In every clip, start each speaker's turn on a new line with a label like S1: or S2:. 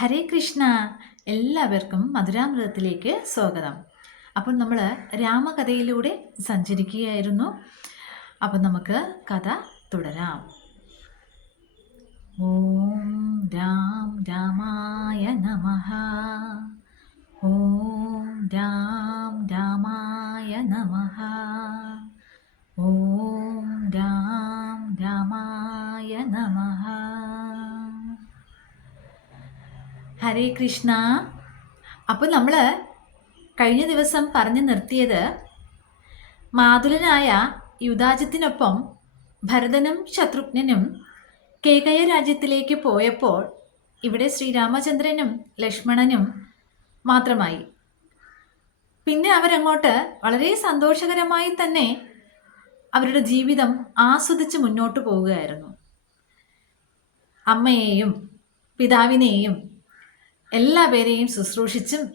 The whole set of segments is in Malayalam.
S1: ഹരേ കൃഷ്ണ. എല്ലാവർക്കും മധുരാമൃതത്തിലേക്ക് സ്വാഗതം. അപ്പോൾ നമ്മൾ രാമകഥയിലൂടെ സഞ്ചരിക്കുകയായിരുന്നു. അപ്പം നമുക്ക് കഥ തുടരാം. ഓം രാം രാമായ നമ. ഓം രാം രാമായ നമ. ഓം രാം രാമായ നമഃ. ഹരേ കൃഷ്ണ. അപ്പോൾ നമ്മൾ കഴിഞ്ഞ ദിവസം പറഞ്ഞു നിർത്തിയത് മാതുലനായ യുദാജത്തിനൊപ്പം ഭരതനും ശത്രുഘ്നനും കേകയ രാജ്യത്തിലേക്ക് പോയപ്പോൾ ഇവിടെ ശ്രീരാമചന്ദ്രനും ലക്ഷ്മണനും മാത്രമായി. പിന്നെ അവരങ്ങോട്ട് വളരെ സന്തോഷകരമായി തന്നെ അവരുടെ ജീവിതം ആസ്വദിച്ച് മുന്നോട്ട് പോവുകയായിരുന്നു. അമ്മയെയും പിതാവിനെയും എല്ലാവരെയും ശുശ്രൂഷിച്ചും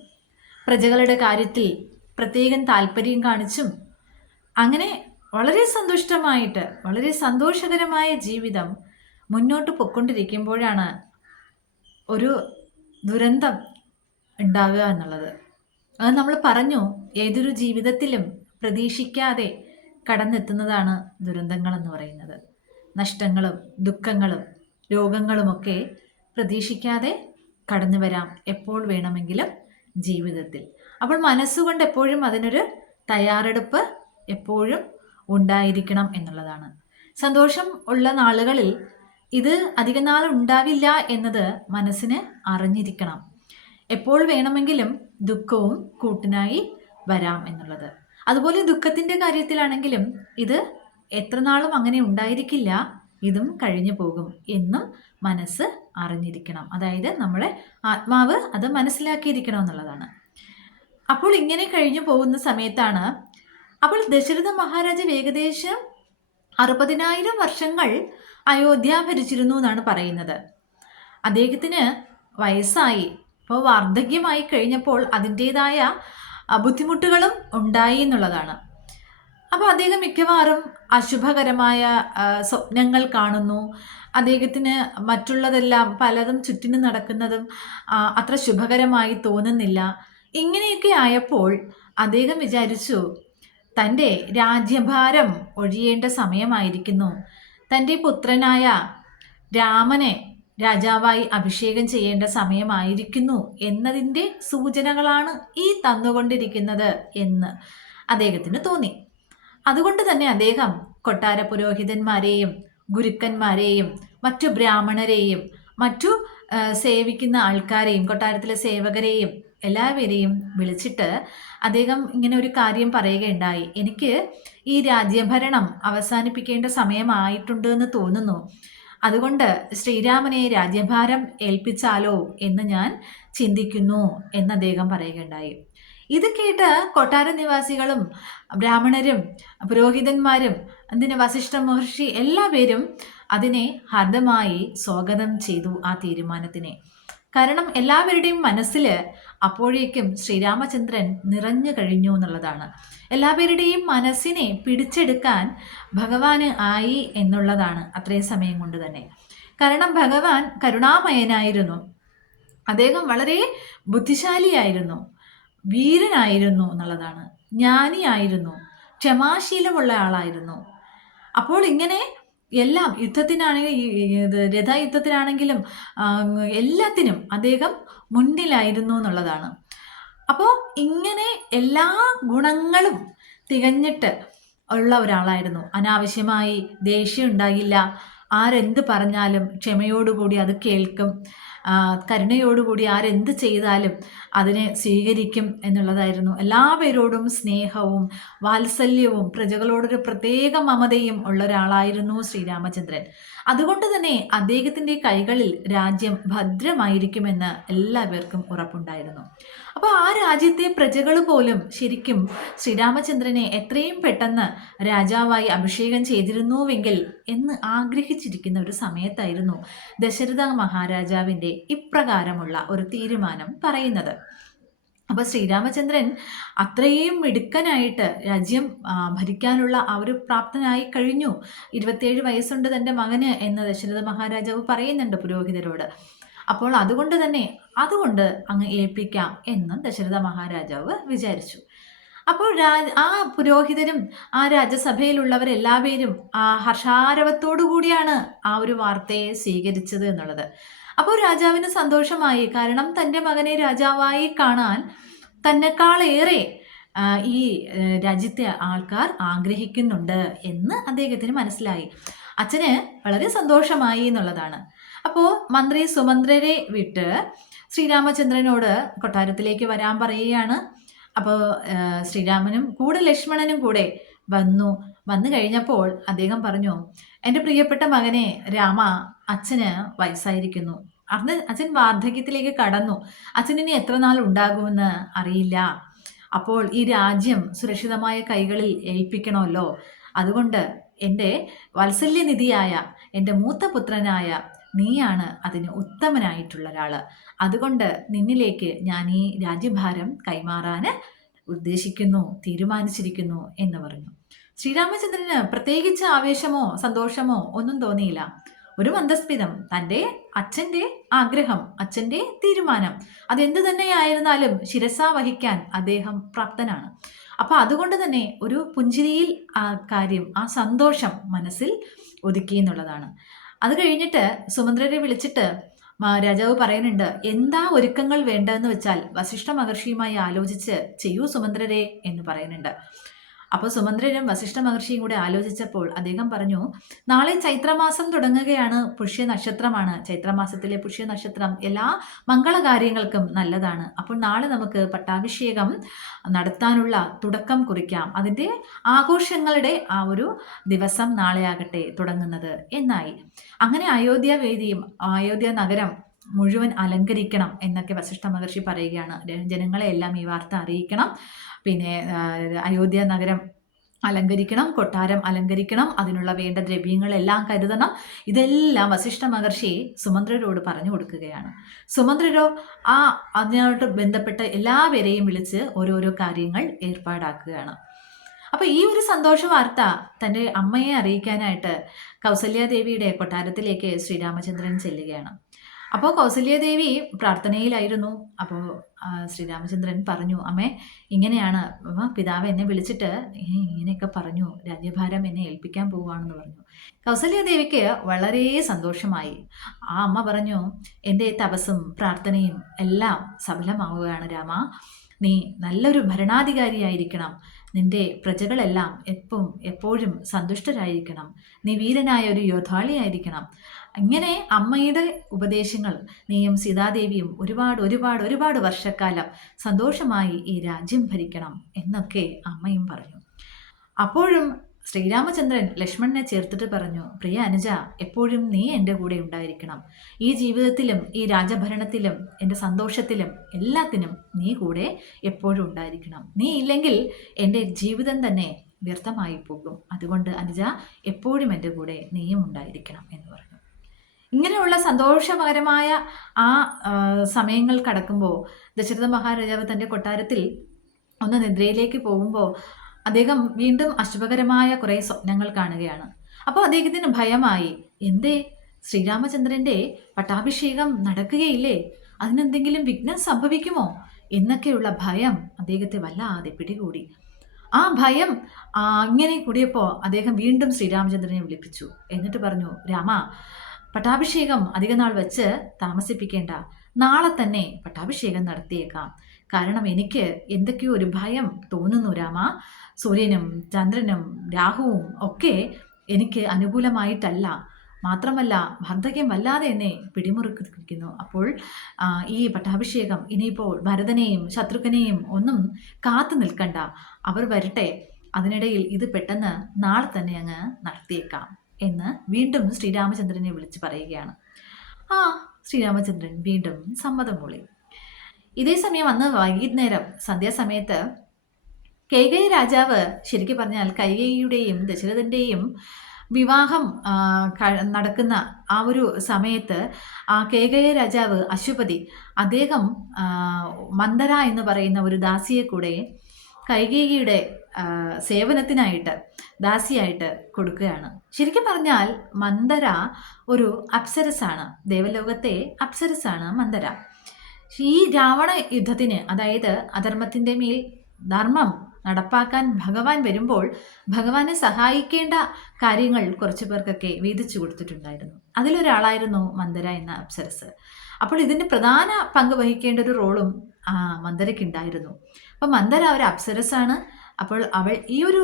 S1: പ്രജകളുടെ കാര്യത്തിൽ പ്രത്യേകം താല്പര്യം കാണിച്ചും അങ്ങനെ വളരെ സന്തുഷ്ടമായിട്ട് വളരെ സന്തോഷകരമായ ജീവിതം മുന്നോട്ട് പൊക്കൊണ്ടിരിക്കുമ്പോഴാണ് ഒരു ദുരന്തം ഉണ്ടാവുക എന്നുള്ളത്. അത് നമ്മൾ പറഞ്ഞു ഏതൊരു ജീവിതത്തിലും പ്രതീക്ഷിക്കാതെ കടന്നെത്തുന്നതാണ് ദുരന്തങ്ങൾ എന്ന് പറയുന്നത്. നഷ്ടങ്ങളും ദുഃഖങ്ങളും രോഗങ്ങളുമൊക്കെ പ്രതീക്ഷിക്കാതെ കടന്നു വരാം. എപ്പോൾ വേണമെങ്കിലും ജീവിതത്തിൽ. അപ്പോൾ മനസ്സുകൊണ്ട് എപ്പോഴും അതിനൊരു തയ്യാറെടുപ്പ് എപ്പോഴും ഉണ്ടായിരിക്കണം എന്നുള്ളതാണ്. സന്തോഷം ഉള്ള നാളുകളിൽ ഇത് അധിക നാൾ ഉണ്ടാവില്ല എന്നത് മനസ്സിന് അറിഞ്ഞിരിക്കണം. എപ്പോൾ വേണമെങ്കിലും ദുഃഖവും കൂട്ടിനായി വരാം എന്നുള്ളത്. അതുപോലെ ദുഃഖത്തിന്റെ കാര്യത്തിലാണെങ്കിലും ഇത് എത്ര നാളും അങ്ങനെ ഉണ്ടായിരിക്കില്ല. ഇതും കഴിഞ്ഞു പോകും എന്നും മനസ്സ് അറിഞ്ഞിരിക്കണം. അതായത് നമ്മുടെ ആത്മാവ് അത് മനസ്സിലാക്കിയിരിക്കണം എന്നുള്ളതാണ് അപ്പോൾ ഇങ്ങനെ കഴിഞ്ഞു പോകുന്ന സമയത്താണ് അപ്പോൾ ദശരഥ മഹാരാജാവ് ഏകദേശം അറുപതിനായിരം വർഷങ്ങൾ അയോധ്യ ഭരിച്ചിരുന്നു എന്നാണ് പറയുന്നത്. അദ്ദേഹത്തിന് വയസ്സായി. ഇപ്പോൾ വാർദ്ധക്യമായി കഴിഞ്ഞപ്പോൾ അതിന്റേതായ ബുദ്ധിമുട്ടുകളും ഉണ്ടായി എന്നുള്ളതാണ്. അപ്പോൾ അദ്ദേഹം മിക്കവാറും അശുഭകരമായ സ്വപ്നങ്ങൾ കാണുന്നു. അദ്ദേഹത്തിന് മറ്റുള്ളതെല്ലാം പലതും ചുറ്റിനും നടക്കുന്നതും അത്ര ശുഭകരമായി തോന്നുന്നില്ല. ഇങ്ങനെയൊക്കെ ആയപ്പോൾ അദ്ദേഹം വിചാരിച്ചു തന്റെ രാജ്യഭാരം ഒഴിയേണ്ട സമയമായിരിക്കുന്നു. തന്റെ പുത്രനായ രാമനെ രാജാവായി അഭിഷേകം ചെയ്യേണ്ട സമയമായിരിക്കുന്നു എന്നതിന്റെ സൂചനകളാണ് ഈ തന്നുകൊണ്ടിരിക്കുന്നത് എന്ന് അദ്ദേഹത്തിന് തോന്നി. അതുകൊണ്ട് തന്നെ അദ്ദേഹം കൊട്ടാര പുരോഹിതന്മാരെയും ഗുരുക്കന്മാരെയും മറ്റു ബ്രാഹ്മണരെയും മറ്റു സേവിക്കുന്ന ആൾക്കാരെയും കൊട്ടാരത്തിലെ സേവകരെയും എല്ലാവരെയും വിളിച്ചിട്ട് അദ്ദേഹം ഇങ്ങനെ ഒരു കാര്യം പറയുകയുണ്ടായി. എനിക്ക് ഈ രാജ്യഭരണം അവസാനിപ്പിക്കേണ്ട സമയമായിട്ടുണ്ട് എന്ന് തോന്നുന്നു. അതുകൊണ്ട് ശ്രീരാമനെ രാജ്യഭാരം ഏൽപ്പിച്ചാലോ എന്ന് ഞാൻ ചിന്തിക്കുന്നു എന്ന് അദ്ദേഹം പറയുകയുണ്ടായി. ഇത് കേട്ട് കൊട്ടാര നിവാസികളും ബ്രാഹ്മണരും പുരോഹിതന്മാരും എന്തിന് വസിഷ്ഠ മഹർഷി എല്ലാവരും അതിനെ ഹർദമായി സ്വാഗതം ചെയ്തു ആ തീരുമാനത്തിനെ. കാരണം എല്ലാവരുടെയും മനസ്സിൽ അപ്പോഴേക്കും ശ്രീരാമചന്ദ്രൻ നിറഞ്ഞു കഴിഞ്ഞു എന്നുള്ളതാണ്. എല്ലാവരുടെയും മനസ്സിനെ പിടിച്ചെടുക്കാൻ ഭഗവാന് ആയി എന്നുള്ളതാണ് അത്രയും സമയം കൊണ്ട് തന്നെ. കാരണം ഭഗവാൻ കരുണാമയനായിരുന്നു. അദ്ദേഹം വളരെ ബുദ്ധിശാലിയായിരുന്നു. വീരനായിരുന്നു എന്നുള്ളതാണ്. ജ്ഞാനിയായിരുന്നു. ക്ഷമാശീലമുള്ള ആളായിരുന്നു. അപ്പോൾ ഇങ്ങനെ എല്ലാം യുദ്ധത്തിനാണെങ്കിലും രഥയുദ്ധത്തിനാണെങ്കിലും എല്ലാത്തിനും അദ്ദേഹം മുന്നിലായിരുന്നു എന്നുള്ളതാണ്. അപ്പോൾ ഇങ്ങനെ എല്ലാ ഗുണങ്ങളും തികഞ്ഞിട്ട് ഉള്ള ഒരാളായിരുന്നു. അനാവശ്യമായി ദേഷ്യം ഉണ്ടാകില്ല. ആരെന്ത് പറഞ്ഞാലും ക്ഷമയോടുകൂടി അത് കേൾക്കും. കരുണയോടുകൂടി ആരെന്ത് ചെയ്താലും അതിനെ സ്വീകരിക്കും എന്നുള്ളതായിരുന്നു. എല്ലാവരോടും സ്നേഹവും വാത്സല്യവും പ്രജകളോടൊരു പ്രത്യേക മമതയും ഉള്ള ഒരാളായിരുന്നു ശ്രീരാമചന്ദ്രൻ. അതുകൊണ്ട് തന്നെ അദ്ദേഹത്തിന്റെ കൈകളിൽ രാജ്യം ഭദ്രമായിരിക്കുമെന്ന് എല്ലാവർക്കും ഉറപ്പുണ്ടായിരുന്നു. അപ്പോൾ ആ രാജ്യത്തെ പ്രജകൾ പോലും ശരിക്കും ശ്രീരാമചന്ദ്രനെ എത്രയും പെട്ടെന്ന് രാജാവായി അഭിഷേകം ചെയ്തിരുന്നുവെങ്കിൽ എന്ന് ആഗ്രഹിച്ചിരിക്കുന്ന ഒരു സമയത്തായിരുന്നു ദശരഥ മഹാരാജാവിന്റെ ഇപ്രകാരമുള്ള ഒരു തീരുമാനം പറയുന്നത്. അപ്പോൾ ശ്രീരാമചന്ദ്രൻ അത്രയും മിടുക്കനായിട്ട് രാജ്യം ഭരിക്കാനുള്ള ആ ഒരു പ്രാപ്തനായി കഴിഞ്ഞു. ഇരുപത്തിയേഴ് വയസ്സുണ്ട് തന്റെ മകന് എന്ന് ദശരഥ മഹാരാജാവ് പറയുന്നുണ്ട് പുരോഹിതരോട്. അപ്പോൾ അതുകൊണ്ട് തന്നെ അതുകൊണ്ട് അങ്ങ് ഏൽപ്പിക്കാം എന്ന് ദശരഥ മഹാരാജാവ് വിചാരിച്ചു. അപ്പോൾ രാജ ആ പുരോഹിതരും ആ രാജ്യസഭയിലുള്ളവരെല്ലാവരും ആ ഹർഷാരവത്തോടു കൂടിയാണ് ആ ഒരു വാർത്തയെ സ്വീകരിച്ചത് എന്നുള്ളത്. അപ്പോൾ രാജാവിന് സന്തോഷമായി. കാരണം തന്റെ മകനെ രാജാവായി കാണാൻ തന്നെക്കാളേറെ ഈ രാജ്യത്തെ ആൾക്കാർ ആഗ്രഹിക്കുന്നുണ്ട് എന്ന് അദ്ദേഹത്തിന് മനസ്സിലായി. അച്ഛന് വളരെ സന്തോഷമായി എന്നുള്ളതാണ്. അപ്പോൾ മന്ത്രി സുമന്ത്രരെ വിട്ട് ശ്രീരാമചന്ദ്രനോട് കൊട്ടാരത്തിലേക്ക് വരാൻ പറയുകയാണ്. അപ്പോൾ ശ്രീരാമനും കൂടെ ലക്ഷ്മണനും കൂടെ വന്നു. വന്നു കഴിഞ്ഞപ്പോൾ അദ്ദേഹം പറഞ്ഞു എന്റെ പ്രിയപ്പെട്ട മകനെ രാമ അച്ഛന് വയസ്സായിരിക്കുന്നു. അന്ന് അച്ഛൻ വാർദ്ധക്യത്തിലേക്ക് കടന്നു. അച്ഛനിനി എത്ര നാൾ ഉണ്ടാകുമെന്ന് അറിയില്ല. അപ്പോൾ ഈ രാജ്യം സുരക്ഷിതമായ കൈകളിൽ ഏൽപ്പിക്കണമല്ലോ. അതുകൊണ്ട് എന്റെ വാത്സല്യനിധിയായ എന്റെ മൂത്ത പുത്രനായ നീയാണ് അതിന് ഉത്തമനായിട്ടുള്ള ഒരാൾ അതുകൊണ്ട് നിന്നിലേക്ക് ഞാൻ ഈ രാജ്യഭാരം കൈമാറാൻ ഉദ്ദേശിക്കുന്നു തീരുമാനിച്ചിരിക്കുന്നു എന്ന് പറഞ്ഞു. ശ്രീരാമചന്ദ്രന് പ്രത്യേകിച്ച് ആവേശമോ സന്തോഷമോ ഒന്നും തോന്നിയില്ല. ഒരു മന്ദസ്മിതം തന്റെ അച്ഛന്റെ ആഗ്രഹം അച്ഛന്റെ തീരുമാനം. അതെന്ത് തന്നെയായിരുന്നാലും ശിരസ വഹിക്കാൻ അദ്ദേഹം പ്രാപ്തനാണ്. അപ്പൊ അതുകൊണ്ട് തന്നെ ഒരു പുഞ്ചിരിയിൽ ആ കാര്യം ആ സന്തോഷം മനസ്സിൽ ഒതുക്കി എന്നുള്ളതാണ്. അത് കഴിഞ്ഞിട്ട് സുമന്ദ്രരെ വിളിച്ചിട്ട് രാജാവ് പറയുന്നുണ്ട് എന്താ ഒരുക്കങ്ങൾ വേണ്ടതെന്ന് വെച്ചാൽ വസിഷ്ഠ മഹർഷിയുമായി ആലോചിച്ച് ചെയ്യൂ സുമന്ത്രരെ എന്ന് പറയുന്നുണ്ട്. അപ്പോൾ സുമന്ദ്രനും വസിഷ്ഠ മഹർഷിയും കൂടെ ആലോചിച്ചപ്പോൾ അദ്ദേഹം പറഞ്ഞു നാളെ ചൈത്രമാസം തുടങ്ങുകയാണ്. പുഷ്യ നക്ഷത്രമാണ്. ചൈത്രമാസത്തിലെ പുഷ്യ നക്ഷത്രം എല്ലാ മംഗളകാര്യങ്ങൾക്കും നല്ലതാണ്. അപ്പോൾ നാളെ നമുക്ക് പട്ടാഭിഷേകം നടത്താനുള്ള തുടക്കം കുറിക്കാം. അതിന്റെ ആഘോഷങ്ങളുടെ ആ ഒരു ദിവസം നാളെയാകട്ടെ തുടങ്ങുന്നത് എന്നായി. അങ്ങനെ അയോധ്യ വേദിയും അയോധ്യ നഗരം മുഴുവൻ അലങ്കരിക്കണം എന്നൊക്കെ വസിഷ്ഠ മഹർഷി പറയുകയാണ്. ജനങ്ങളെ എല്ലാം ഈ വാർത്ത അറിയിക്കണം. പിന്നെ അയോധ്യ നഗരം അലങ്കരിക്കണം കൊട്ടാരം അലങ്കരിക്കണം അതിനുള്ള വേണ്ട ദ്രവ്യങ്ങളെല്ലാം കരുതണം. ഇതെല്ലാം വസിഷ്ഠ മഹർഷി സുമന്ത്രരോട് പറഞ്ഞു കൊടുക്കുകയാണ്. സുമന്ത്രരോ ആ അതിനോട്ട് ബന്ധപ്പെട്ട എല്ലാവരെയും വിളിച്ച് ഓരോരോ കാര്യങ്ങൾ ഏർപ്പാടാക്കുകയാണ്. അപ്പോൾ ഈ ഒരു സന്തോഷ വാർത്ത തന്റെ അമ്മയെ അറിയിക്കാനായിട്ട് കൗസല്യാദേവിയുടെ കൊട്ടാരത്തിലേക്ക് ശ്രീരാമചന്ദ്രൻ ചെല്ലുകയാണ്. അപ്പോൾ കൗസല്യാദേവി പ്രാർത്ഥനയിലായിരുന്നു. അപ്പോൾ ശ്രീരാമചന്ദ്രൻ പറഞ്ഞു അമ്മേ ഇങ്ങനെയാണ്. പിതാവ് എന്നെ വിളിച്ചിട്ട് ഇങ്ങനെയൊക്കെ പറഞ്ഞു. രാജ്യഭാരം എന്നെ ഏൽപ്പിക്കാൻ പോവുകയാണെന്ന് പറഞ്ഞു. കൗസല്യാദേവിക്ക് വളരെ സന്തോഷമായി. ആ അമ്മ പറഞ്ഞു എന്റെ തപസ്സും പ്രാർത്ഥനയും എല്ലാം സഫലമാവുകയാണ് രാമ. നീ നല്ലൊരു ഭരണാധികാരിയായിരിക്കണം. നിന്റെ പ്രജകളെല്ലാം എപ്പം എപ്പോഴും സന്തുഷ്ടരായിരിക്കണം. നീ വീരനായ ഒരു യോദ്ധാളിയായിരിക്കണം. ഇങ്ങനെ അമ്മയുടെ ഉപദേശങ്ങൾ നീയും സീതാദേവിയും ഒരുപാട് ഒരുപാട് ഒരുപാട് വർഷക്കാലം സന്തോഷമായി ഈ രാജ്യം ഭരിക്കണം എന്നൊക്കെ അമ്മയും പറഞ്ഞു. അപ്പോഴും ശ്രീരാമചന്ദ്രൻ ലക്ഷ്മണനെ ചേർത്തിട്ട് പറഞ്ഞു പ്രിയ അനുജ എപ്പോഴും നീ എന്റെ കൂടെ ഉണ്ടായിരിക്കണം. ഈ ജീവിതത്തിലും ഈ രാജഭരണത്തിലും എന്റെ സന്തോഷത്തിലും എല്ലാത്തിനും നീ കൂടെ എപ്പോഴും ഉണ്ടായിരിക്കണം. നീ ഇല്ലെങ്കിൽ എന്റെ ജീവിതം തന്നെ വ്യർത്ഥമായി പോകും അതുകൊണ്ട് അനുജ എപ്പോഴും എന്റെ കൂടെ നീയും ഉണ്ടായിരിക്കണം എന്ന് പറഞ്ഞു. ഇങ്ങനെയുള്ള സന്തോഷകരമായ ആ സമയങ്ങൾ കടക്കുമ്പോൾ ദശരഥ മഹാരാജാവ് തന്റെ കൊട്ടാരത്തിൽ ഒന്ന് നിദ്രയിലേക്ക് പോകുമ്പോൾ അദ്ദേഹം വീണ്ടും അശുഭകരമായ കുറേ സ്വപ്നങ്ങൾ കാണുകയാണ്. അപ്പോൾ അദ്ദേഹത്തിന് ഭയമായി എന്തേ? ശ്രീരാമചന്ദ്രന്റെ പട്ടാഭിഷേകം നടക്കുകയില്ലേ? അതിനെന്തെങ്കിലും വിഘ്നം സംഭവിക്കുമോ? എന്നൊക്കെയുള്ള ഭയം അദ്ദേഹത്തെ വല്ലാതെ പിടികൂടി. ആ ഭയം ഇങ്ങനെ കൂടിയപ്പോൾ അദ്ദേഹം വീണ്ടും ശ്രീരാമചന്ദ്രനെ വിളിപ്പിച്ചു. എന്നിട്ട് പറഞ്ഞു രാമ പട്ടാഭിഷേകം അധികനാൾ വെച്ച് താമസിപ്പിക്കേണ്ട. നാളെ തന്നെ പട്ടാഭിഷേകം നടത്തിയേക്കാം. കാരണം എനിക്ക് എന്തൊക്കെയോ ഒരു ഭയം തോന്നുന്നു രാമ. സൂര്യനും ചന്ദ്രനും രാഹുവും ഒക്കെ എനിക്ക് അനുകൂലമായിട്ടല്ല. മാത്രമല്ല വാർദ്ധക്യം വല്ലാതെ എന്നെ പിടിമുറുക്കിയിരിക്കുന്നു. അപ്പോൾ ഈ പട്ടാഭിഷേകം ഇനിയിപ്പോൾ ഭരതനെയും ശത്രുഘ്നെയും ഒന്നും കാത്തു നിൽക്കണ്ട. അവർ വരട്ടെ. അതിനിടയിൽ ഇത് പെട്ടെന്ന് നാളെ തന്നെ അങ്ങ് നടത്തിയേക്കാം. എന്ന് വീണ്ടും ശ്രീരാമചന്ദ്രനെ വിളിച്ച് പറയുകയാണ്. ആ ശ്രീരാമചന്ദ്രൻ വീണ്ടും സമ്മതം മൂളി. ഇതേ സമയം അന്ന് വൈകുന്നേരം സന്ധ്യാസമയത്ത് കൈകൈ രാജാവ് ശരിക്കും പറഞ്ഞാൽ കൈകൈയുടെയും ദശരഥന്റെയും വിവാഹം നടക്കുന്ന ആ ഒരു സമയത്ത് ആ കേകയ രാജാവ് അശുപതി അദ്ദേഹം മന്ദര എന്ന് പറയുന്ന ഒരു ദാസിയെ കൂടെ കൈകേയിയുടെ ആ, സേവനത്തിനായിട്ട് ദാസിയായിട്ട് കൊടുക്കുകയാണ്. ശരിക്കും പറഞ്ഞാൽ മന്ദര ഒരു അപ്സരസാണ്. ദേവലോകത്തെ അപ്സരസാണ് മന്ദര. ഈ രാവണ യുദ്ധത്തിന് അതായത് അധർമ്മത്തിന്റെ മേൽ ധർമ്മം നടപ്പാക്കാൻ ഭഗവാൻ വരുമ്പോൾ ഭഗവാനെ സഹായിക്കേണ്ട കാര്യങ്ങൾ കുറച്ചു പേർക്കൊക്കെ വീതിച്ചു കൊടുത്തിട്ടുണ്ടായിരുന്നു. അതിലൊരാളായിരുന്നു മന്ദര എന്ന അപ്സരസ്. അപ്പോൾ ഇതിന് പ്രധാന പങ്ക് വഹിക്കേണ്ട ഒരു റോളും മന്ദരയ്ക്കുണ്ടായിരുന്നു. അപ്പം മന്ദര ഒരു അപ്സരസാണ്. അപ്പോൾ അവൾ ഈ ഒരു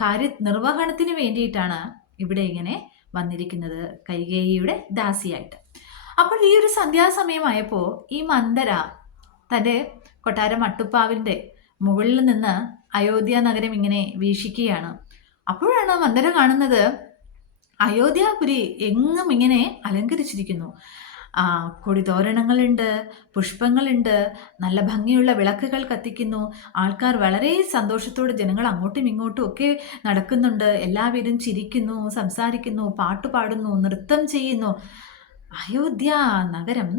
S1: കാര്യ നിർവഹണത്തിന് വേണ്ടിയിട്ടാണ് ഇവിടെ ഇങ്ങനെ വന്നിരിക്കുന്നത് കൈകേയിയുടെ ദാസിയായിട്ട്. അപ്പോൾ ഈ ഒരു സന്ധ്യാസമയമായപ്പോൾ ഈ മന്ദര തന്റെ കൊട്ടാരം മട്ടുപ്പാവിന്റെ മുകളിൽ നിന്ന് അയോധ്യ നഗരം ഇങ്ങനെ വീക്ഷിക്കുകയാണ്. അപ്പോഴാണ് മന്ദര കാണുന്നത് അയോധ്യാപുരി എങ്ങും ഇങ്ങനെ അലങ്കരിച്ചിരിക്കുന്നു. കൊടിതോരണങ്ങളുണ്ട് പുഷ്പങ്ങളുണ്ട് നല്ല ഭംഗിയുള്ള വിളക്കുകൾ കത്തിക്കുന്നു. ആൾക്കാർ വളരെ സന്തോഷത്തോടെ ജനങ്ങൾ അങ്ങോട്ടും ഇങ്ങോട്ടും ഒക്കെ നടക്കുന്നുണ്ട്. എല്ലാവരും ചിരിക്കുന്നു സംസാരിക്കുന്നു പാട്ട് പാടുന്നു നൃത്തം ചെയ്യുന്നു. അയോധ്യ നഗരം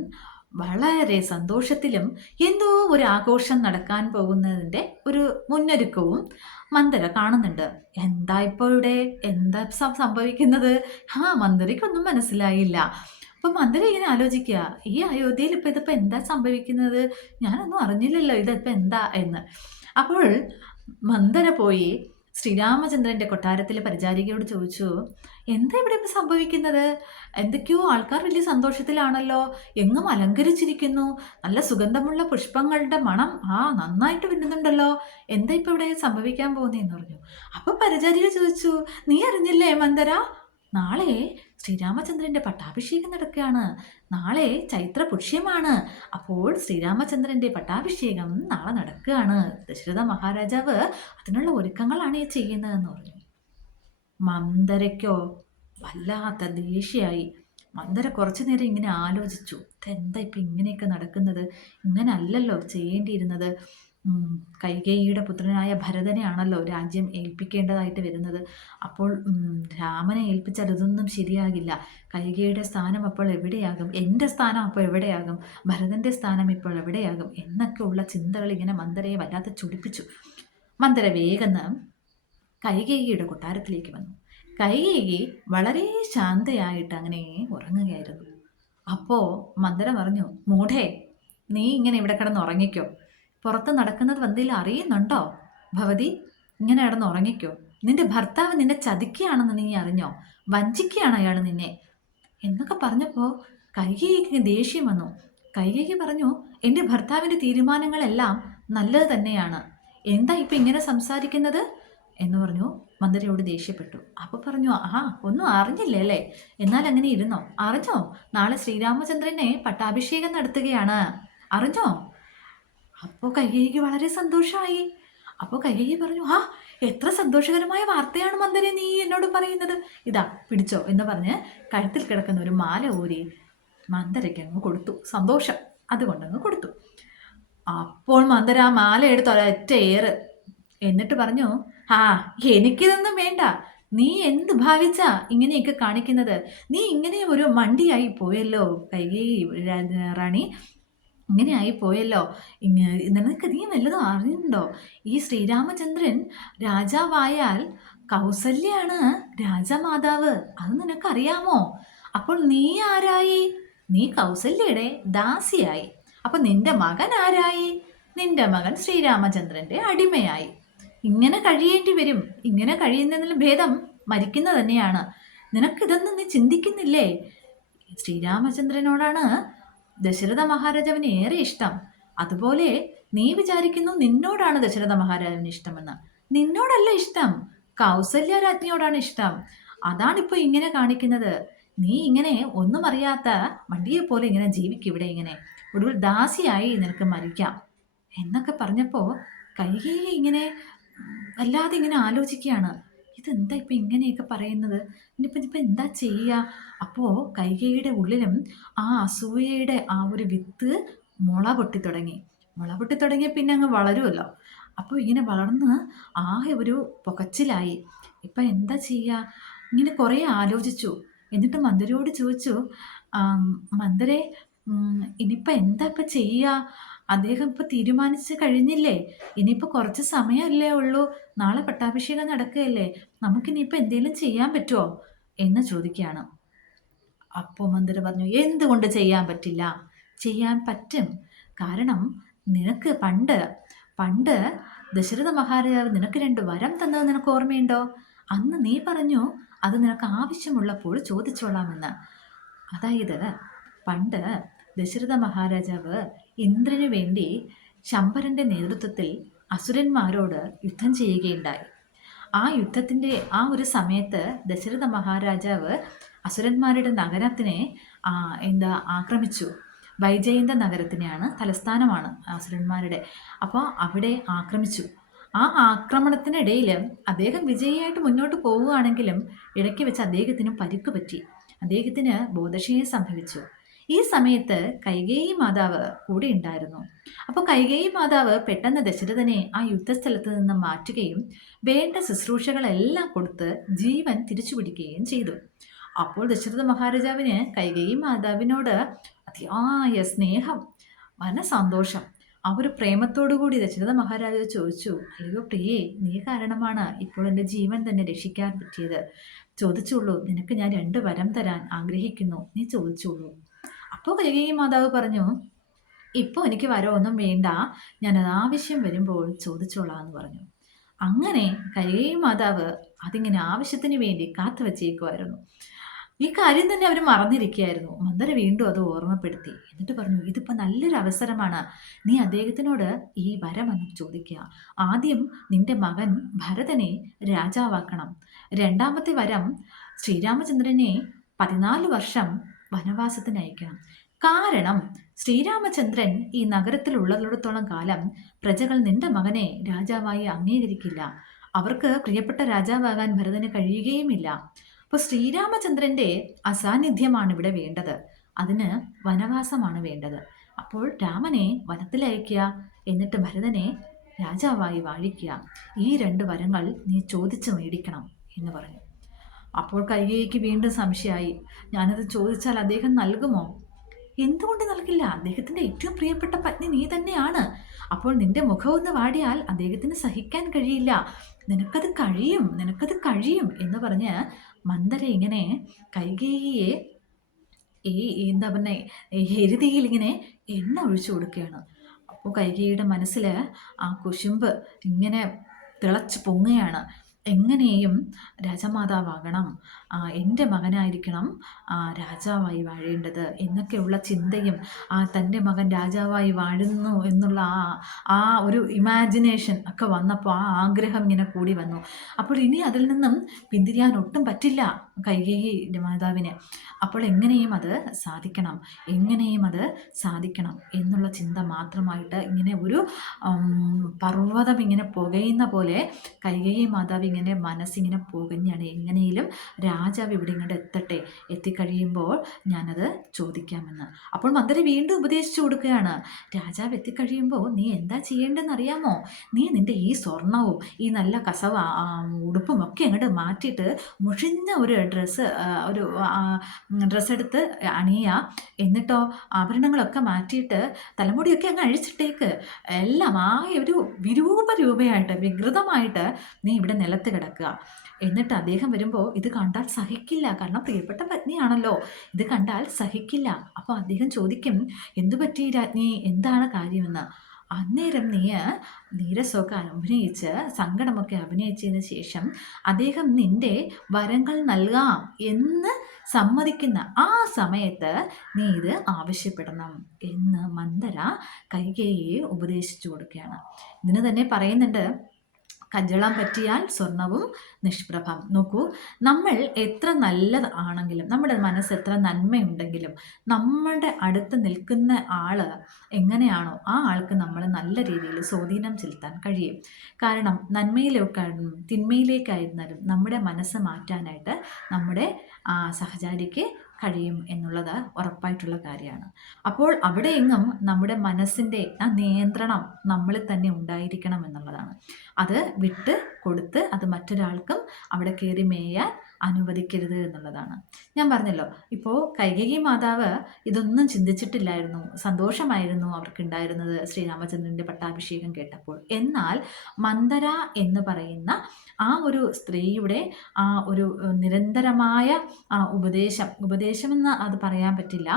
S1: വളരെ സന്തോഷത്തിലും എന്തോ ഒരു ആഘോഷം നടക്കാൻ പോകുന്നതിന്റെ ഒരു മുന്നൊരുക്കവും മന്ദര കാണുന്നുണ്ട്. എന്താ ഇപ്പോൾ ഇവിടെ? എന്താ സംഭവിക്കുന്നത്? ആ മന്ദരയ്ക്കൊന്നും മനസ്സിലായില്ല. അപ്പം മന്ദര ഇങ്ങനെ ആലോചിക്കുക ഈ അയോധ്യയിൽ ഇപ്പം ഇതിപ്പോൾ എന്താ സംഭവിക്കുന്നത്? ഞാനൊന്നും അറിഞ്ഞില്ലല്ലോ ഇതിപ്പോൾ എന്താ എന്ന്. അപ്പോൾ മന്ദര പോയി ശ്രീരാമചന്ദ്രന്റെ കൊട്ടാരത്തിലെ പരിചാരികയോട് ചോദിച്ചു എന്താ ഇവിടെ ഇപ്പം സംഭവിക്കുന്നത്? എന്തൊക്കെയോ ആൾക്കാർ വലിയ സന്തോഷത്തിലാണല്ലോ. എങ്ങും അലങ്കരിച്ചിരിക്കുന്നു. നല്ല സുഗന്ധമുള്ള പുഷ്പങ്ങളുടെ മണം ആ നന്നായിട്ട് വിന്നുന്നുണ്ടല്ലോ. എന്താ ഇപ്പം ഇവിടെ സംഭവിക്കാൻ പോകുന്നതെന്ന് പറഞ്ഞു. അപ്പം പരിചാരിക ചോദിച്ചു നീ അറിഞ്ഞില്ലേ മന്ദര നാളെ ശ്രീരാമചന്ദ്രന്റെ പട്ടാഭിഷേകം നടക്കുകയാണ്. നാളെ ചൈത്ര പുഷ്യമാണ് അപ്പോൾ ശ്രീരാമചന്ദ്രന്റെ പട്ടാഭിഷേകം നാളെ നടക്കുകയാണ്. ദശരഥ മഹാരാജാവ് അതിനുള്ള ഒരുക്കങ്ങളാണ് ചെയ്യുന്നതെന്ന് പറഞ്ഞു. മന്ദരയ്ക്കോ? വല്ലാത്ത ദേഷ്യമായി മന്ദര കുറച്ചു നേരം ഇങ്ങനെ ആലോചിച്ചു. ഇതെന്താ ഇപ്പം ഇങ്ങനെയൊക്കെ നടക്കുന്നത്? ഇങ്ങനെ അല്ലല്ലോ ചെയ്യേണ്ടിയിരുന്നത്. കൈകേയിയുടെ പുത്രനായ ഭരതനെയാണല്ലോ രാജ്യം ഏൽപ്പിക്കേണ്ടതായിട്ട് വരുന്നത്. അപ്പോൾ രാമനെ ഏൽപ്പിച്ചാൽ ഇതൊന്നും ശരിയാകില്ല. കൈകേയുടെ സ്ഥാനം അപ്പോൾ എവിടെയാകും? എന്റെ സ്ഥാനം അപ്പോൾ എവിടെയാകും? ഭരതന്റെ സ്ഥാനം ഇപ്പോൾ എവിടെയാകും? എന്നൊക്കെയുള്ള ചിന്തകൾ ഇങ്ങനെ മന്ദരയെ വല്ലാതെ ചൊടിപ്പിച്ചു. മന്ദര വേഗം കൈകേയിയുടെ കൊട്ടാരത്തിലേക്ക് വന്നു. കൈകേയി വളരെ ശാന്തയായിട്ട് അങ്ങനെ ഉറങ്ങുകയായിരുന്നു. അപ്പോൾ മന്ദര പറഞ്ഞു മൂഢേ നീ ഇങ്ങനെ ഇവിടെ കിടന്ന് ഉറങ്ങിക്കോ. പുറത്ത് നടക്കുന്നത് വന്നില്ല അറിയുന്നുണ്ടോ? ഭവതി ഇങ്ങനെ കിടന്ന് ഉറങ്ങിക്കോ. നിന്റെ ഭർത്താവ് നിന്നെ ചതിക്കുകയാണെന്ന് നീ അറിഞ്ഞോ? വഞ്ചിക്കുകയാണ് അയാൾ നിന്നെ. എന്നൊക്കെ പറഞ്ഞപ്പോൾ കൈകേയിക്ക് ദേഷ്യം വന്നു. കൈകേയി പറഞ്ഞു എന്റെ ഭർത്താവിന്റെ തീരുമാനങ്ങളെല്ലാം നല്ലത് തന്നെയാണ്. എന്താ ഇപ്പം ഇങ്ങനെ സംസാരിക്കുന്നത്? എന്ന് പറഞ്ഞു. മന്ത്രിയോട് ദേഷ്യപ്പെട്ടു. അപ്പോൾ പറഞ്ഞു ആ ഒന്നും അറിഞ്ഞില്ലേ അല്ലേ? എന്നാൽ അങ്ങനെ ഇരുന്നോ? അറിഞ്ഞോ? നാളെ ശ്രീരാമചന്ദ്രനെ പട്ടാഭിഷേകം നടത്തുകയാണ്. അറിഞ്ഞോ? അപ്പോൾ കയ്യേക്ക് വളരെ സന്തോഷമായി അപ്പോൾ കയ്യേക്ക് പറഞ്ഞു ആ എത്ര സന്തോഷകരമായ വാർത്തയാണ് മന്ദരെ നീ എന്നോട് പറയുന്നത്. ഇതാ പിടിച്ചോ എന്ന് പറഞ്ഞ് കഴുത്തിൽ കിടക്കുന്ന ഒരു മാല ഊരി മന്ദരയ്ക്ക് അങ്ങ് കൊടുത്തു. സന്തോഷം. അതുകൊണ്ടങ്ങ് കൊടുത്തു. അപ്പോൾ മന്ദര ആ മാല എടുത്ത് ഒരൊറ്റ ഏറ് എന്നിട്ട് പറഞ്ഞു ആ എനിക്കിതൊന്നും വേണ്ട. നീ എന്ത് ഭാവിച്ചാ ഇങ്ങനെയൊക്കെ കാണിക്കുന്നത്? നീ ഇങ്ങനെ ഒരു മണ്ടിയായി പോയല്ലോ കൈകൈ റാണി. ഇങ്ങനെ ആയി പോയല്ലോ നിനക്ക് നീ വല്ലതും അറിഞ്ഞിട്ടുണ്ടോ ഈ ശ്രീരാമചന്ദ്രൻ രാജാവായാൽ കൗസല്യാണ് രാജമാതാവ്. അത് നിനക്കറിയാമോ? അപ്പോൾ നീ ആരായി? നീ കൗസല്യയുടെ ദാസിയായി. അപ്പൊ നിന്റെ മകൻ ആരായി? നിന്റെ മകൻ ശ്രീരാമചന്ദ്രന്റെ അടിമയായി. ഇങ്ങനെ കഴിയേണ്ടി വരും. ഇങ്ങനെ കഴിയുന്നതിൽ ഭേദം മരിക്കുന്ന തന്നെയാണ്. നിനക്കിതൊന്നും നീ ചിന്തിക്കുന്നില്ലേ? ശ്രീരാമചന്ദ്രനോടാണ് ദശരഥ മഹാരാജാവിന് ഏറെ ഇഷ്ടം. അതുപോലെ നീ വിചാരിക്കുന്നു നിന്നോടാണ് ദശരഥ മഹാരാജാവിന് ഇഷ്ടമെന്ന്. നിന്നോടല്ല ഇഷ്ടം. കൗസല്യ രാജ്ഞിയോടാണ് ഇഷ്ടം അതാണിപ്പോ ഇങ്ങനെ കാണിക്കുന്നത്. നീ ഇങ്ങനെ ഒന്നും അറിയാത്ത വണ്ടിയെ പോലെ ഇങ്ങനെ ജീവിക്കും ഇവിടെ ഇങ്ങനെ. ഒടുവിൽ ദാസിയായി നിനക്ക് മരിക്കാം. എന്നൊക്കെ പറഞ്ഞപ്പോൾ കൈകേയി ഇങ്ങനെ വല്ലാതെ ഇങ്ങനെ ആലോചിക്കുകയാണ്. ഇതെന്താ ഇപ്പം ഇങ്ങനെയൊക്കെ പറയുന്നത്? ഇനിയിപ്പം ഇപ്പം എന്താ ചെയ്യുക അപ്പോൾ കൈകയുടെ ഉള്ളിലും ആ അസൂയയുടെ ആ ഒരു വിത്ത് മുള പൊട്ടി തുടങ്ങി. മുള പൊട്ടി തുടങ്ങിയ പിന്നെ അങ്ങ് വളരുമല്ലോ അപ്പോൾ ഇങ്ങനെ വളർന്ന് ആകെ ഒരു പുകച്ചിലായി. ഇപ്പം എന്താ ചെയ്യുക ഇങ്ങനെ കുറേ ആലോചിച്ചു. എന്നിട്ട് മന്ദരോട് ചോദിച്ചു "ആം, മന്ദരെ ഇനിയിപ്പം എന്താ ഇപ്പം ചെയ്യുക അദ്ദേഹം ഇപ്പൊ തീരുമാനിച്ച് കഴിഞ്ഞില്ലേ? ഇനിയിപ്പോ കുറച്ച് സമയമല്ലേ ഉള്ളൂ. നാളെ പട്ടാഭിഷേകം നടക്കുകയല്ലേ? നമുക്കിനിയിപ്പോ എന്തെങ്കിലും ചെയ്യാൻ പറ്റുമോ എന്ന് ചോദിക്കുകയാണ്. അപ്പോൾ മന്ദിര പറഞ്ഞു എന്തുകൊണ്ട് ചെയ്യാൻ പറ്റില്ല? ചെയ്യാൻ പറ്റും. കാരണം നിനക്ക് പണ്ട് പണ്ട് ദശരഥ മഹാരാജാവ് നിനക്ക് രണ്ട് വരം തന്നത് നിനക്ക് ഓർമ്മയുണ്ടോ? അന്ന് നീ പറഞ്ഞു അത് നിനക്ക് ആവശ്യമുള്ളപ്പോൾ ചോദിച്ചോളാമെന്ന്. അതായത് പണ്ട് ദശരഥ മഹാരാജാവ് ഇന്ദ്രന് വേണ്ടി ശമ്പരന്റെ നേതൃത്വത്തിൽ അസുരന്മാരോട് യുദ്ധം ചെയ്യുകയുണ്ടായി. ആ യുദ്ധത്തിന്റെ ആ ഒരു സമയത്ത് ദശരഥ മഹാരാജാവ് അസുരന്മാരുടെ നഗരത്തിനെ എന്താ ആക്രമിച്ചു. വൈജയന്ത നഗരത്തിനെയാണ് തലസ്ഥാനമാണ് അസുരന്മാരുടെ. അപ്പോൾ അവിടെ ആക്രമിച്ചു. ആ ആക്രമണത്തിനിടയിൽ അദ്ദേഹം വിജയിയായിട്ട് മുന്നോട്ട് പോവുകയാണെങ്കിലും ഇടയ്ക്ക് വെച്ച് അദ്ദേഹത്തിന് പരിക്ക് പറ്റി. അദ്ദേഹത്തിന് ബോധക്ഷയം സംഭവിച്ചു. ഈ സമയത്ത് കൈകേയി മാതാവ് കൂടെ ഉണ്ടായിരുന്നു. അപ്പോൾ കൈകേയി മാതാവ് പെട്ടെന്ന് ദശരഥനെ ആ യുദ്ധസ്ഥലത്ത് നിന്ന് മാറ്റുകയും വേണ്ട ശുശ്രൂഷകളെല്ലാം കൊടുത്ത് ജീവൻ തിരിച്ചു തിരിച്ചുപിടിക്കുകയും ചെയ്തു. അപ്പോൾ ദശരഥ മഹാരാജാവിന് കൈകേയി മാതാവിനോട് അതിയായ സ്നേഹം മനസന്തോഷം സന്തോഷം ആ ഒരു പ്രേമത്തോടു കൂടി ദശരഥ മഹാരാജാവ് ചോദിച്ചു അയ്യോ പ്രിയേ നീ കാരണമാണ് ഇപ്പോൾ എന്റെ ജീവൻ തന്നെ രക്ഷിക്കാൻ പറ്റിയത്. ചോദിച്ചുള്ളൂ നിനക്ക് ഞാൻ രണ്ട് വരം തരാൻ ആഗ്രഹിക്കുന്നു. നീ ചോദിച്ചുള്ളൂ. അപ്പോൾ കൈകേയി മാതാവ് പറഞ്ഞു ഇപ്പോൾ എനിക്ക് വരവൊന്നും വേണ്ട. ഞാൻ ആവശ്യം വരുമ്പോൾ ചോദിച്ചോളാം എന്ന് പറഞ്ഞു. അങ്ങനെ കൈകേയി മാതാവ് അതിങ്ങനെ ആവശ്യത്തിന് വേണ്ടി കാത്തു വച്ചേക്കുമായിരുന്നു ഈ കാര്യം തന്നെ അവർ മറന്നിരിക്കുകയായിരുന്നു. മന്ദര വീണ്ടും അത് ഓർമ്മപ്പെടുത്തി. എന്നിട്ട് പറഞ്ഞു ഇതിപ്പോൾ നല്ലൊരു അവസരമാണ്. നീ അദ്ദേഹത്തിനോട് ഈ വരമെന്ന് ചോദിക്കുക. ആദ്യം നിന്റെ മകൻ ഭരതനെ രാജാവാക്കണം. രണ്ടാമത്തെ വരം ശ്രീരാമചന്ദ്രനെ പതിനാല് വർഷം വനവാസത്തിന് അയക്കണം. കാരണം ശ്രീരാമചന്ദ്രൻ ഈ നഗരത്തിലുള്ളിടത്തോളം കാലം പ്രജകൾ നിന്റെ മകനെ രാജാവായി അംഗീകരിക്കില്ല. അവർക്ക് പ്രിയപ്പെട്ട രാജാവാകാൻ ഭരതന് കഴിയുകയുമില്ല. അപ്പോൾ ശ്രീരാമചന്ദ്രന്റെ അസാന്നിധ്യമാണ് ഇവിടെ വേണ്ടത്. അതിന് വനവാസമാണ് വേണ്ടത്. അപ്പോൾ രാമനെ വനത്തിലയക്കുക എന്നിട്ട് ഭരതനെ രാജാവായി വാഴിക്കുക. ഈ രണ്ട് വരങ്ങൾ നീ ചോദിച്ചു മേടിക്കണം എന്ന് പറഞ്ഞു. അപ്പോൾ കൈകേയിക്ക് വീണ്ടും സംശയമായി. ഞാനത് ചോദിച്ചാൽ അദ്ദേഹം നൽകുമോ? എന്തുകൊണ്ട് നൽകില്ല? അദ്ദേഹത്തിന്റെ ഏറ്റവും പ്രിയപ്പെട്ട പത്നി നീ തന്നെയാണ്. അപ്പോൾ നിന്റെ മുഖം വാടിയാൽ അദ്ദേഹത്തിന് സഹിക്കാൻ കഴിയില്ല. നിനക്കത് കഴിയും നിനക്കത് കഴിയും എന്ന് പറഞ്ഞ് മന്ദര ഇങ്ങനെ കൈകേയിയെ ഈ ഈ എന്താ പറഞ്ഞ എരുതിയിൽ ഇങ്ങനെ എണ്ണ ഒഴിച്ചു കൊടുക്കുകയാണ്. അപ്പോൾ കൈകേയിയുടെ മനസ്സിൽ ആ കുശുമ്പ് ഇങ്ങനെ തിളച്ച് പൊങ്ങുകയാണ്. എങ്ങനെയും രാജമാതാവാകണം. എന്റെ മകനായിരിക്കണം രാജാവായി വാഴേണ്ടത് എന്നൊക്കെയുള്ള ചിന്തയും ആ തന്റെ മകൻ രാജാവായി വാഴുന്നു എന്നുള്ള ആ ആ ഒരു ഇമാജിനേഷൻ ഒക്കെ വന്നപ്പോൾ ആ ആഗ്രഹം ഇങ്ങനെ കൂടി വന്നു. അപ്പോൾ ഇനി അതിൽ നിന്നും പിന്തിരിയാൻ ഒട്ടും പറ്റില്ല കൈകേയി മാതാവിന്. അപ്പോൾ എങ്ങനെയും അത് സാധിക്കണം എങ്ങനെയും അത് സാധിക്കണം എന്നുള്ള ചിന്ത മാത്രമായിട്ട് ഇങ്ങനെ ഒരു പർവതം ഇങ്ങനെ പുകയുന്ന പോലെ കൈകേയി മാതാവ് ഇങ്ങനെ മനസ്സിങ്ങനെ പുകഞ്ഞാണ് എങ്ങനെയും രാജാവ് ഇവിടെ ഇങ്ങോട്ട് എത്തട്ടെ എത്തിക്കഴിയുമ്പോൾ ഞാനത് ചോദിക്കാമെന്ന്. അപ്പോൾ മന്ത്രി വീണ്ടും ഉപദേശിച്ചു കൊടുക്കുകയാണ്. രാജാവ് എത്തിക്കഴിയുമ്പോൾ നീ എന്താ ചെയ്യേണ്ടതെന്ന് അറിയാമോ നീ നിന്റെ ഈ സ്വർണവും ഈ നല്ല കസവ ഉടുപ്പും ഒക്കെ അങ്ങോട്ട് മാറ്റിയിട്ട് മുഷിഞ്ഞ ഒരു ഡ്രസ്സ് ഒരു ഡ്രസ്സ് എടുത്ത് അണിയുക എന്നിട്ടോ ആഭരണങ്ങളൊക്കെ മാറ്റിയിട്ട് തലമുടിയൊക്കെ അങ്ങ് അഴിച്ചിട്ടേക്ക്. എല്ലാം ആകെ ഒരു വിരൂപ രൂപയായിട്ട് വികൃതമായിട്ട് നീ ഇവിടെ നിലത്ത് കിടക്കുക. എന്നിട്ട് അദ്ദേഹം വരുമ്പോൾ ഇത് കണ്ടാൽ സഹിക്കില്ല. കാരണം പ്രിയപ്പെട്ട പത്നിയാണല്ലോ. ഇത് കണ്ടാൽ സഹിക്കില്ല. അപ്പോൾ അദ്ദേഹം ചോദിക്കും എന്തു പറ്റി രാജ്ഞി? എന്താണ് കാര്യമെന്ന്? അന്നേരം നീ നീരസമൊക്കെ അഭിനയിച്ച് സങ്കടമൊക്കെ അഭിനയിച്ചതിന് ശേഷം അദ്ദേഹം നിന്റെ വരങ്ങൾ നൽകാം എന്ന് സമ്മതിക്കുന്ന ആ സമയത്ത് നീ ഇത് ആവശ്യപ്പെടണം എന്ന് മന്ദര കൈകേയെ ഉപദേശിച്ചു കൊടുക്കുകയാണ്. ഇതിന് തന്നെ പറയുന്നുണ്ട് കജ്ജളം പറ്റിയാൽ സ്വർണവും നിഷ്പ്രഭം. നോക്കൂ നമ്മൾ എത്ര നല്ലത് ആണെങ്കിലും നമ്മുടെ മനസ്സ് എത്ര നന്മയുണ്ടെങ്കിലും നമ്മളുടെ അടുത്ത് നിൽക്കുന്ന ആൾ എങ്ങനെയാണോ ആ ആൾക്ക് നമ്മൾ നല്ല രീതിയിൽ സ്വാധീനം ചെലുത്താൻ കഴിയും. കാരണം നന്മയിലേക്കായിരുന്നു തിന്മയിലേക്കായിരുന്നാലും നമ്മുടെ മനസ്സ് മാറ്റാനായിട്ട് നമ്മുടെ സഹചാരിക്ക് കഴിയും എന്നുള്ളത് ഉറപ്പായിട്ടുള്ള കാര്യമാണ്. അപ്പോൾ അവിടെ എങ്ങും നമ്മുടെ മനസ്സിന്റെ ആ നിയന്ത്രണം നമ്മളിൽ തന്നെ ഉണ്ടായിരിക്കണം എന്നുള്ളതാണ്. അത് വിട്ട് കൊടുത്ത് അത് മറ്റൊരാൾക്കും അവിടെ കയറി മേയാൻ അനുവദിക്കരുത് എന്നുള്ളതാണ്. ഞാൻ പറഞ്ഞല്ലോ ഇപ്പോൾ കൈകേയി മാതാവ് ഇതൊന്നും ചിന്തിച്ചിട്ടില്ലായിരുന്നു സന്തോഷമായിരുന്നു അവർക്കുണ്ടായിരുന്നത് ശ്രീരാമചന്ദ്രന്റെ പട്ടാഭിഷേകം കേട്ടപ്പോൾ. എന്നാൽ മന്ദര എന്ന് പറയുന്ന ആ ഒരു സ്ത്രീയുടെ ആ ഒരു നിരന്തരമായ ആ ഉപദേശം ഉപദേശമെന്ന് അത് പറയാൻ പറ്റില്ല.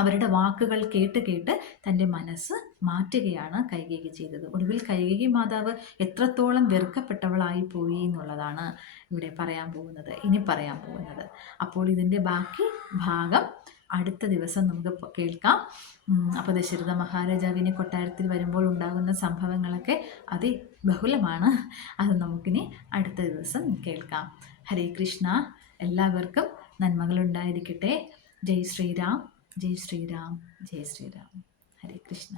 S1: അവരുടെ വാക്കുകൾ കേട്ട് കേട്ട് തന്റെ മനസ്സ് മാറ്റുകയാണ് കൈകേകി ചെയ്തത്. ഒടുവിൽ കൈകേകി മാതാവ് എത്രത്തോളം വെറുക്കപ്പെട്ടവളായി പോയി എന്നുള്ളതാണ് ഇവിടെ പറയാൻ പോകുന്നത് ഇനി പറയാൻ പോകുന്നത്. അപ്പോൾ ഇതിന്റെ ബാക്കി ഭാഗം അടുത്ത ദിവസം നമുക്ക് കേൾക്കാം. അപ്പോൾ ദശരഥ മഹാരാജാവിനെ കൊട്ടാരത്തിൽ വരുമ്പോൾ ഉണ്ടാകുന്ന സംഭവങ്ങളൊക്കെ അതി ബഹുലമാണ്. അത് നമുക്കിനി അടുത്ത ദിവസം കേൾക്കാം. ഹരേ കൃഷ്ണ എല്ലാവർക്കും നന്മകളുണ്ടായിരിക്കട്ടെ ജയ് ശ്രീരാം. ജയ് ശ്രീരാം ജയ് ശ്രീരാം ഹരേ കൃഷ്ണ